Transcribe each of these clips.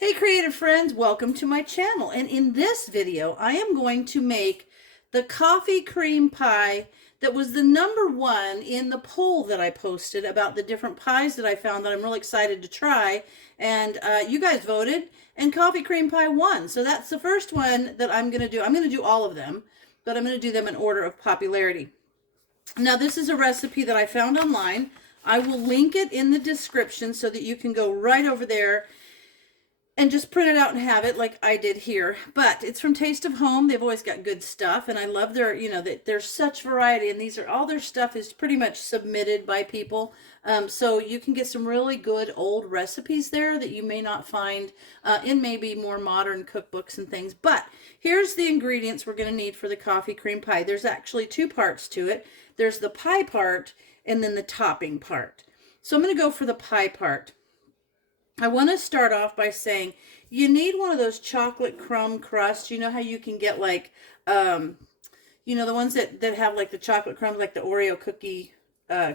Hey creative friends, welcome to my channel. And in this video, I am going to make the coffee cream pie that was the #1 in the poll that I posted about the different pies that I found that I'm really excited to try. And you guys voted and coffee cream pie won. So that's the first one that I'm going to do. I'm going to do all of them, but I'm going to do them in order of popularity. Now this is a recipe that I found online. I will link it in the description so that you can go right over there and just print it out and have it like I did here. But it's from Taste of Home. They've always got good stuff, and I love their, there's such variety, and all their stuff is pretty much submitted by people. So you can get some really good old recipes there that you may not find in maybe more modern cookbooks and things. But here's the ingredients we're going to need for the coffee cream pie. There's actually two parts to it. There's the pie part and then the topping part. So I'm going to go for the pie part. I want to start off by saying you need one of those chocolate crumb crusts. You know how you can get like, the ones that have like the chocolate crumbs, like the Oreo cookie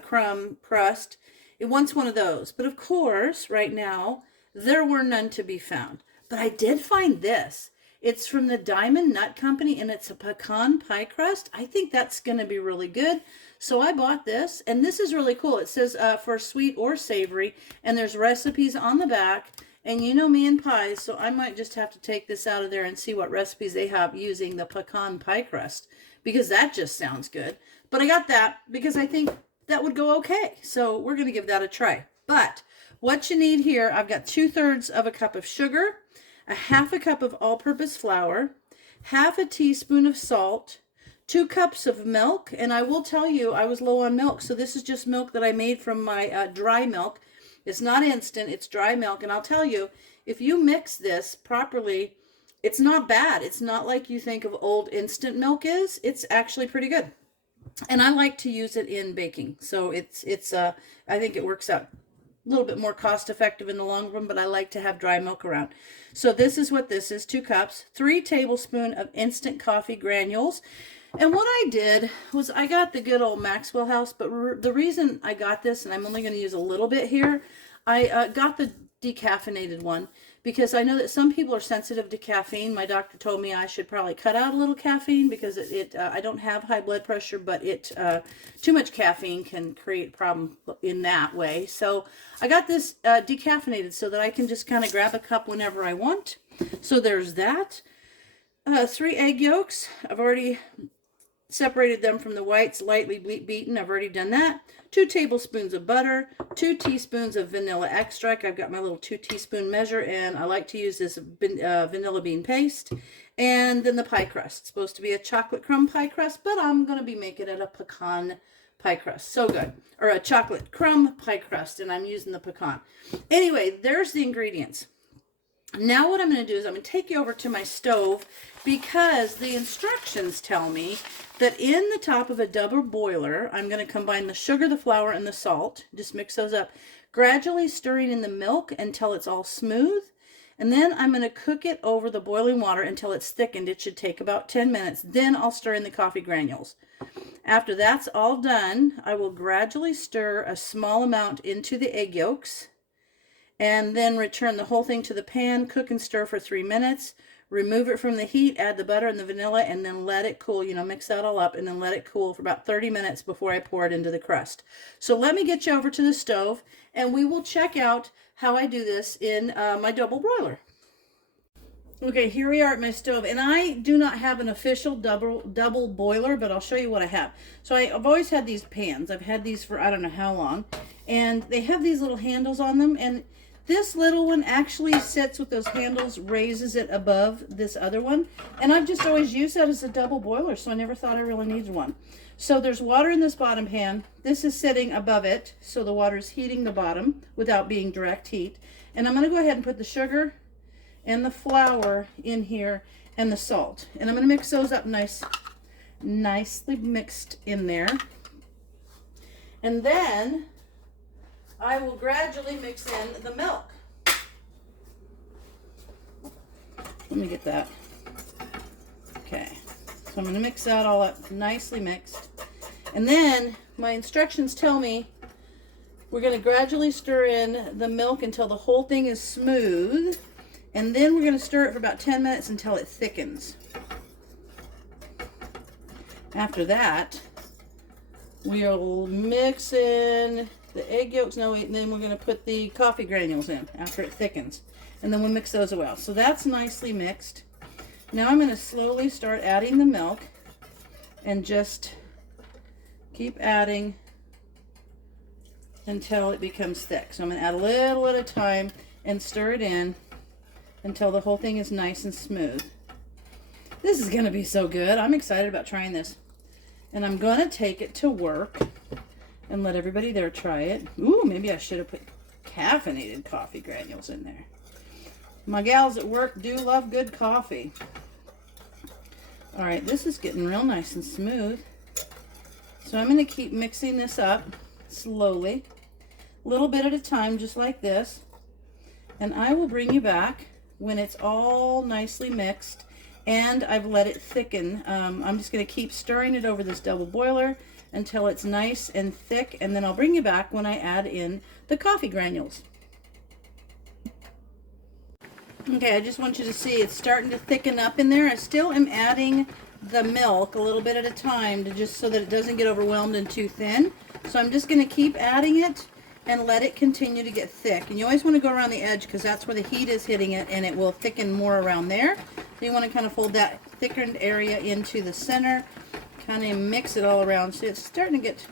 crumb crust. It wants one of those. But of course, right now, there were none to be found. But I did find this. It's from the Diamond Nut Company, and it's a pecan pie crust. I think that's going to be really good. So I bought this, and this is really cool. It says for sweet or savory, and there's recipes on the back. And you know me and pies, so I might just have to take this out of there and see what recipes they have using the pecan pie crust, because that just sounds good. But I got that because I think that would go okay. So we're going to give that a try. But what you need here, I've got 2/3 of a cup of sugar, a 1/2 cup of all-purpose flour, 1/2 teaspoon of salt, 2 cups of milk. And I will tell you, I was low on milk, so this is just milk that I made from my dry milk. It's not instant, it's dry milk. And I'll tell you, if you mix this properly, it's not bad. It's not like you think of old instant milk is. It's actually pretty good. And I like to use it in baking. So I think it works out a little bit more cost effective in the long run, but I like to have dry milk around. So this is what this is: 2 cups, 3 tablespoons of instant coffee granules. And what I did was I got the good old Maxwell House, but the reason I got this, and I'm only going to use a little bit here, I got the decaffeinated one because I know that some people are sensitive to caffeine. My doctor told me I should probably cut out a little caffeine because I don't have high blood pressure, but too much caffeine can create problem in that way. So I got this decaffeinated so that I can just kind of grab a cup whenever I want. So there's that. 3 egg yolks. I've already separated them from the whites, lightly beaten. I've already done that. 2 tablespoons of butter, 2 teaspoons of vanilla extract. I've got my little 2-teaspoon measure, and I like to use this vanilla bean paste. And then the pie crust. It's supposed to be a chocolate crumb pie crust, but I'm going to be making it a pecan pie crust. So good. Or a chocolate crumb pie crust, and I'm using the pecan. Anyway, there's the ingredients. Now what I'm going to do is I'm going to take you over to my stove, because the instructions tell me that in the top of a double boiler, I'm going to combine the sugar, the flour, and the salt. Just mix those up, gradually stirring in the milk until it's all smooth. And then I'm going to cook it over the boiling water until it's thickened. It should take about 10 minutes. Then I'll stir in the coffee granules. After that's all done, I will gradually stir a small amount into the egg yolks, and then return the whole thing to the pan, cook and stir for 3 minutes. Remove it from the heat, add the butter and the vanilla, and then let it cool. Mix that all up, and then let it cool for about 30 minutes before I pour it into the crust. So let me get you over to the stove, and we will check out how I do this in my double broiler. Okay, here we are at my stove, and I do not have an official double boiler, but I'll show you what I have. So I've always had these pans. I've had these for I don't know how long, and they have these little handles on them, and this little one actually sits with those handles, raises it above this other one. And I've just always used that as a double boiler, so I never thought I really needed one. So there's water in this bottom pan. This is sitting above it, so the water is heating the bottom without being direct heat. And I'm going to go ahead and put the sugar and the flour in here and the salt. And I'm going to mix those up nicely mixed in there. And then I will gradually mix in the milk. Let me get that. Okay, so I'm going to mix that all up nicely mixed. And then my instructions tell me we're going to gradually stir in the milk until the whole thing is smooth. And then we're going to stir it for about 10 minutes until it thickens. After that, we'll mix in the egg yolks. No, and then we're going to put the coffee granules in after it thickens. And then we'll mix those as well. So that's nicely mixed. Now I'm going to slowly start adding the milk and just keep adding until it becomes thick. So I'm going to add a little at a time and stir it in until the whole thing is nice and smooth. This is going to be so good. I'm excited about trying this. And I'm going to take it to work and let everybody there try it. Ooh, maybe I should have put caffeinated coffee granules in there. My gals at work do love good coffee. All right, this is getting real nice and smooth. So I'm going to keep mixing this up slowly, a little bit at a time, just like this. And I will bring you back when it's all nicely mixed and I've let it thicken. I'm just going to keep stirring it over this double boiler until it's nice and thick, and then I'll bring you back when I add in the coffee granules. Okay, I just want you to see it's starting to thicken up in there. I still am adding the milk a little bit at a time to just so that it doesn't get overwhelmed and too thin. So I'm just going to keep adding it and let it continue to get thick. And you always want to go around the edge because that's where the heat is hitting it, and it will thicken more around there. So you want to kind of fold that thickened area into the center, kind of mix it all around. So it's starting to get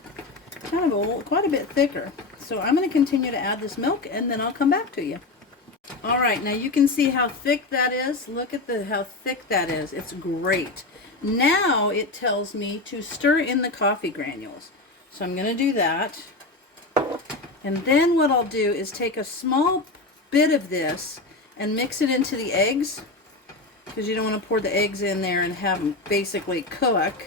kind of quite a bit thicker. So I'm going to continue to add this milk and then I'll come back to you. All right, now you can see how thick that is. Look at how thick that is. It's great. Now it tells me to stir in the coffee granules. So I'm going to do that. And then what I'll do is take a small bit of this and mix it into the eggs, because you don't want to pour the eggs in there and have them basically cook.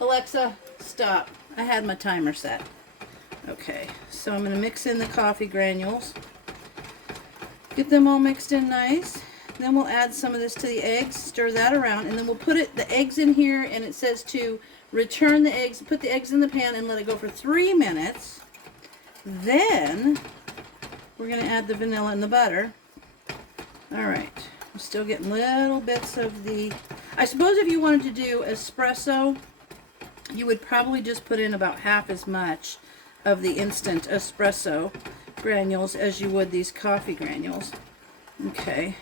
Alexa, stop. I had my timer set. Okay, so I'm going to mix in the coffee granules. Get them all mixed in nice. Then we'll add some of this to the eggs, stir that around, and then we'll put the eggs in here, and it says to return the eggs, put the eggs in the pan and let it go for 3 minutes. Then we're going to add the vanilla and the butter. All right, I'm still getting little bits of the, I suppose if you wanted to do espresso, you would probably just put in about half as much of the instant espresso granules as you would these coffee granules. Okay,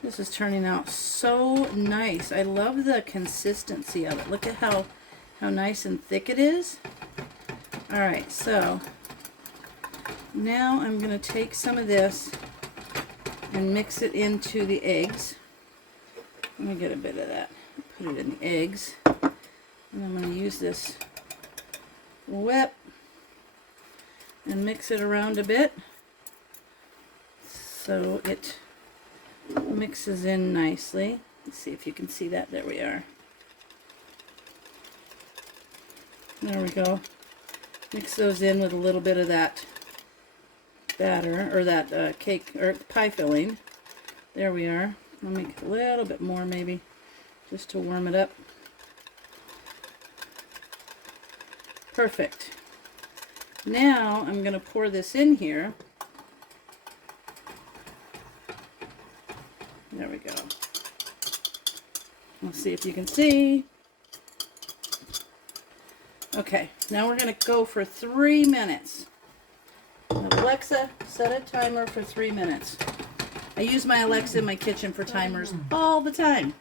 this is turning out so nice. I love the consistency of it. Look at how nice and thick it is. All right, so now I'm going to take some of this and mix it into the eggs. Let me get a bit of that. Put it in the eggs. And I'm going to use this whip and mix it around a bit so it mixes in nicely. Let's see if you can see that. There we are. There we go. Mix those in with a little bit of that batter, or that cake or pie filling. There we are. I'll make a little bit more maybe, just to warm it up. Perfect. Now I'm going to pour this in here. There we go. Let's see if you can see. Okay, now we're going to go for 3 minutes. Alexa, set a timer for 3 minutes. I use my Alexa in my kitchen for timers all the time.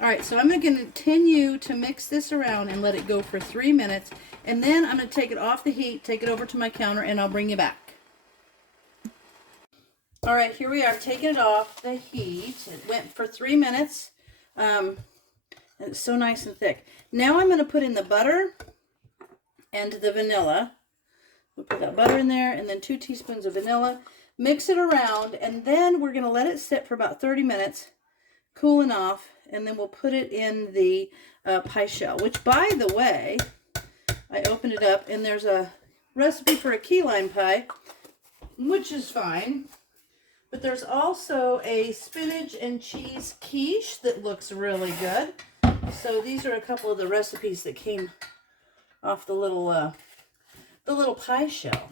All right, so I'm going to continue to mix this around and let it go for 3 minutes. And then I'm going to take it off the heat, take it over to my counter, and I'll bring you back. All right, here we are, taking it off the heat. It went for 3 minutes. It's so nice and thick. Now I'm going to put in the butter and the vanilla. We'll put that butter in there, and then 2 teaspoons of vanilla. Mix it around, and then we're going to let it sit for about 30 minutes, cooling off, and then we'll put it in the pie shell, which, by the way, I opened it up, and there's a recipe for a key lime pie, which is fine. But there's also a spinach and cheese quiche that looks really good. So these are a couple of the recipes that came off the little pie shell.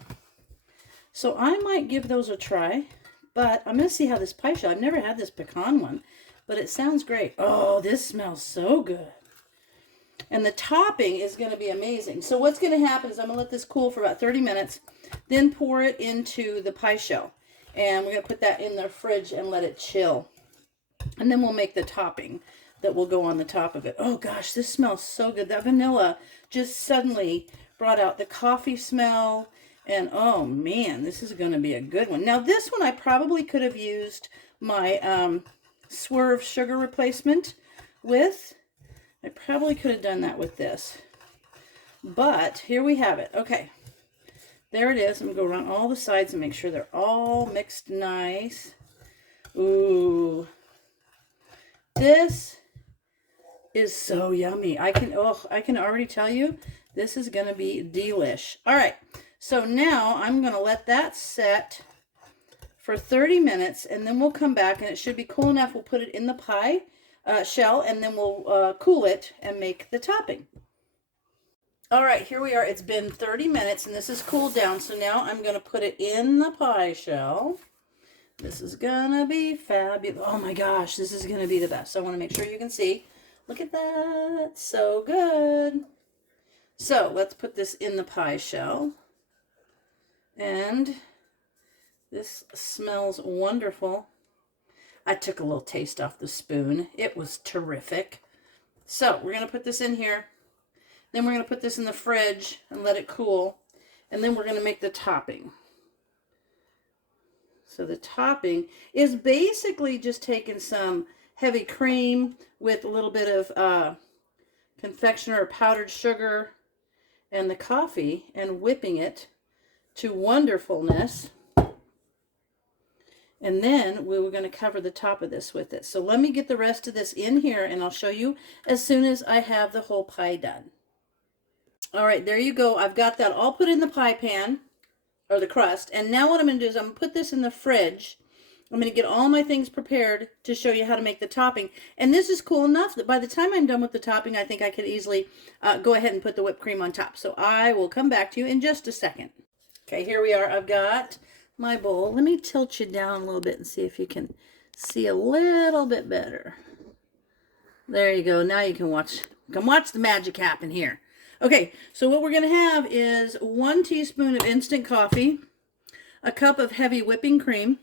So I might give those a try But I'm going to see how this pie shell, I've never had this pecan one, but it sounds great. Oh, this smells so good. And the topping is going to be amazing. So what's going to happen is I'm going to let this cool for about 30 minutes, then pour it into the pie shell. And we're going to put that in the fridge and let it chill. And then we'll make the topping that will go on the top of it. Oh gosh, this smells so good. That vanilla just suddenly brought out the coffee smell. And oh man, this is going to be a good one. Now this one I probably could have used my Swerve sugar replacement with. I probably could have done that with this. But here we have it. Okay. There it is. I'm going to go around all the sides and make sure they're all mixed nice. Ooh. This is so yummy. I can already tell you this is going to be delish. All right. So now I'm going to let that set for 30 minutes and then we'll come back and it should be cool enough. We'll put it in the pie shell and then we'll cool it and make the topping. All right, here we are. It's been 30 minutes and this is cooled down. So now I'm going to put it in the pie shell. This is going to be fabulous. Oh my gosh, this is going to be the best. So I want to make sure you can see. Look at that. So good. So let's put this in the pie shell. And this smells wonderful. I took a little taste off the spoon. It was terrific. So we're going to put this in here. Then we're going to put this in the fridge and let it cool. And then we're going to make the topping. So the topping is basically just taking some heavy cream with a little bit of confectioner or powdered sugar and the coffee and whipping it to wonderfulness. And then we were going to cover the top of this with it. So let me get the rest of this in here and I'll show you as soon as I have the whole pie done. All right, there you go. I've got that all put in the pie pan, or the crust. And now what I'm going to do is I'm going to put this in the fridge. I'm going to get all my things prepared to show you how to make the topping. And this is cool enough that by the time I'm done with the topping, I think I could easily go ahead and put the whipped cream on top. So I will come back to you in just a second. Okay, here we are. I've got my bowl. Let me tilt you down a little bit and see if you can see a little bit better. There you go. Now you can watch the magic happen here. Okay, so what we're going to have is 1 teaspoon of instant coffee, a cup of heavy whipping cream,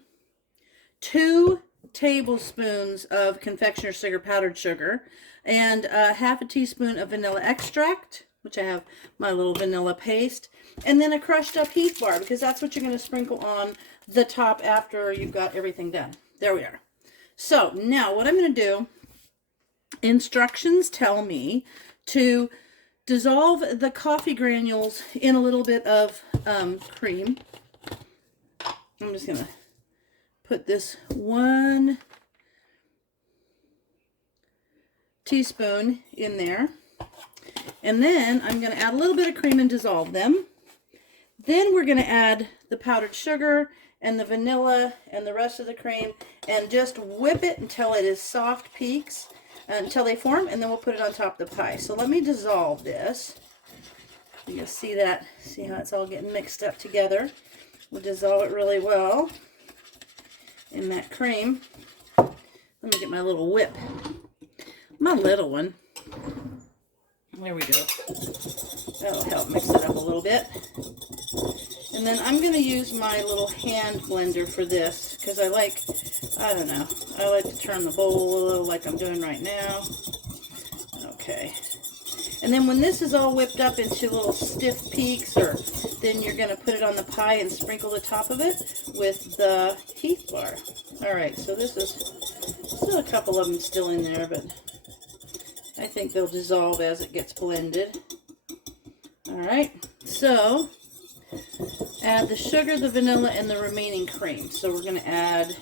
2 tablespoons of confectioner sugar, powdered sugar, and half a teaspoon of vanilla extract, which I have my little vanilla paste, and then a crushed up Heath bar, because that's what you're going to sprinkle on the top after you've got everything done. There we are. So now what I'm going to do, instructions tell me to dissolve the coffee granules in a little bit of cream. I'm just going to put this 1 teaspoon in there. And then I'm going to add a little bit of cream and dissolve them. Then we're going to add the powdered sugar and the vanilla and the rest of the cream and just whip it until it is soft peaks, until they form, and then we'll put it on top of the pie. So let me dissolve this. You can see that, see how it's all getting mixed up together. We'll dissolve it really well in that cream. Let me get my little whip. My little one. There we go. That'll help mix it up a little bit. And then I'm going to use my little hand blender for this because I like to turn the bowl a little like I'm doing right now. Okay. And then when this is all whipped up into little stiff peaks, then you're going to put it on the pie and sprinkle the top of it with the Heath bar. All right, so this is still a couple of them still in there, but I think they'll dissolve as it gets blended. All right, so add the sugar, the vanilla, and the remaining cream. So we're going to add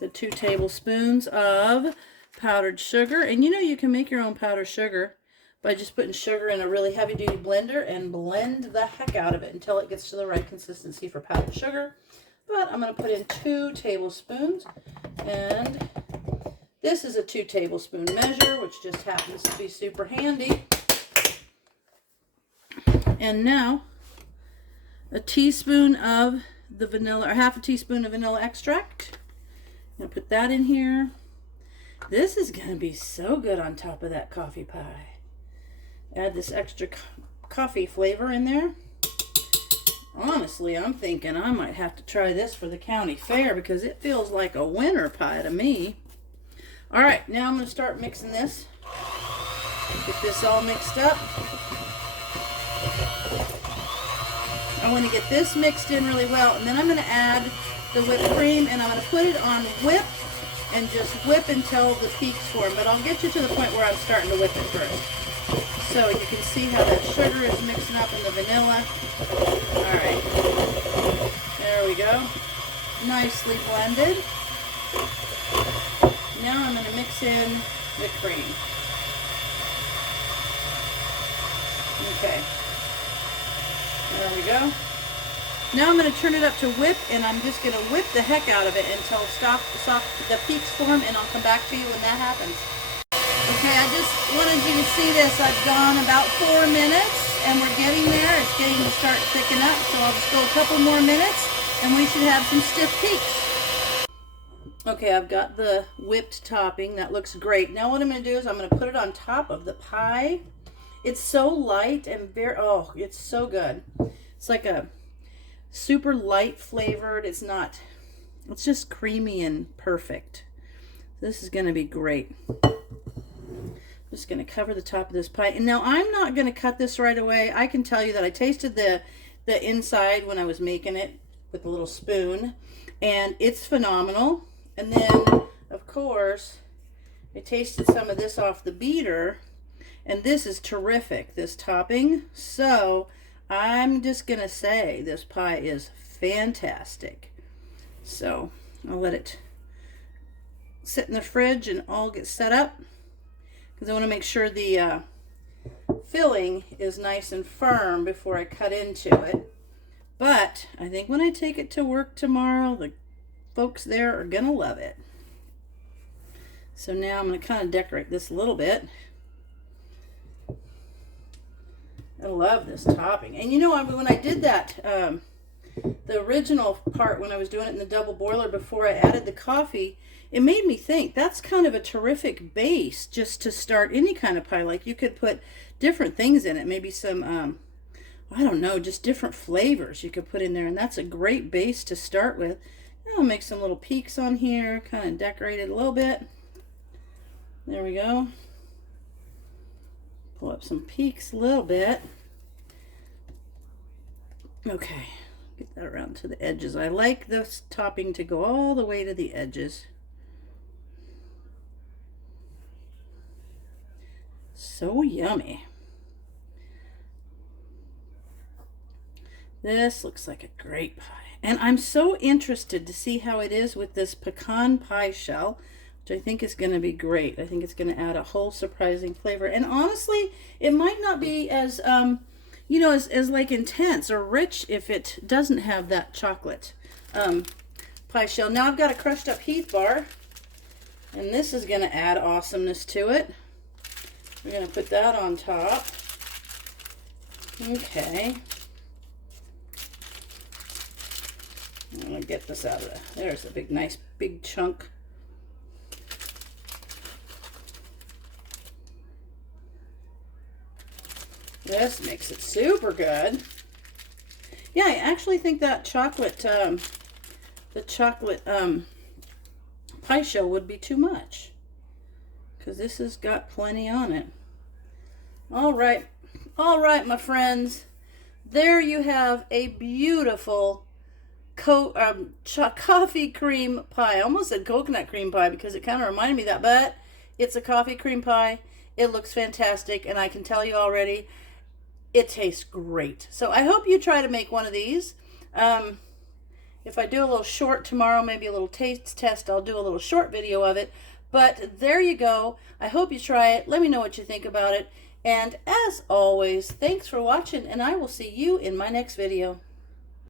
the 2 tablespoons of powdered sugar. And you know you can make your own powdered sugar by just putting sugar in a really heavy-duty blender and blend the heck out of it until it gets to the right consistency for powdered sugar. But I'm going to put in 2 tablespoons. And this is a 2 tablespoon measure, which just happens to be super handy. And now a teaspoon of the vanilla, or half a teaspoon of vanilla extract. I'm gonna put that in here. This is gonna be so good on top of that coffee pie. Add this extra coffee flavor in there. Honestly, I'm thinking I might have to try this for the county fair because it feels like a winter pie to me. All right, now I'm going to start mixing this. Get this all mixed up. I want to get this mixed in really well, and then I'm going to add the whipped cream, and I'm going to put it on whip and just whip until the peaks form. But I'll get you to the point where I'm starting to whip it first. So you can see how that sugar is mixing up in the vanilla. All right, there we go. Nicely blended. Now I'm going to mix in the cream. Okay, there we go. Now I'm going to turn it up to whip, and I'm just going to whip the heck out of it until the peaks form, and I'll come back to you when that happens. Okay, I just wanted you to see this. I've gone about 4 minutes, and we're getting there. It's getting to start thicking up, so I'll just go a couple more minutes, and we should have some stiff peaks. Okay, I've got the whipped topping. That looks great. Now what I'm going to do is I'm going to put it on top of the pie. It's so light and very, oh, it's so good. It's like a super light flavored. It's just creamy and perfect. This is going to be great. I'm just going to cover the top of this pie. And now I'm not going to cut this right away. I can tell you that I tasted the inside when I was making it with a little spoon, and it's phenomenal. And then, of course, I tasted some of this off the beater, and this is terrific, this topping. So I'm just going to say this pie is fantastic. So I'll let it sit in the fridge and all get set up, because I want to make sure the filling is nice and firm before I cut into it. But I think when I take it to work tomorrow, the folks there are going to love it. So now I'm going to kind of decorate this a little bit. I love this topping. And you know, when I did that, the original part when I was doing it in the double boiler before I added the coffee, it made me think that's kind of a terrific base just to start any kind of pie. Like you could put different things in it, maybe some, I don't know, just different flavors you could put in there, and that's a great base to start with. I'll make some little peaks on here, kind of decorate it a little bit. There we go. Pull up some peaks a little bit. Okay, get that around to the edges. I like this topping to go all the way to the edges. So yummy. This looks like a great pie. And I'm so interested to see how it is with this pecan pie shell, which I think is going to be great. I think it's going to add a whole surprising flavor. And honestly, it might not be as, you know, as like intense or rich if it doesn't have that chocolate pie shell. Now I've got a crushed up Heath bar, and this is going to add awesomeness to it. We're going to put that on top. Okay. I'm going to get this out of there. There's a big, nice, big chunk. This makes it super good. Yeah, I actually think that chocolate, the chocolate pie shell would be too much, because this has got plenty on it. All right, my friends. There you have a beautiful coffee cream pie. I almost said coconut cream pie because it kind of reminded me of that, but it's a coffee cream pie. It looks fantastic, and I can tell you already, it tastes great. So I hope you try to make one of these. If I do a little short tomorrow, maybe a little taste test, I'll do a little short video of it. But there you go. I hope you try it. Let me know what you think about it. And as always, thanks for watching, and I will see you in my next video.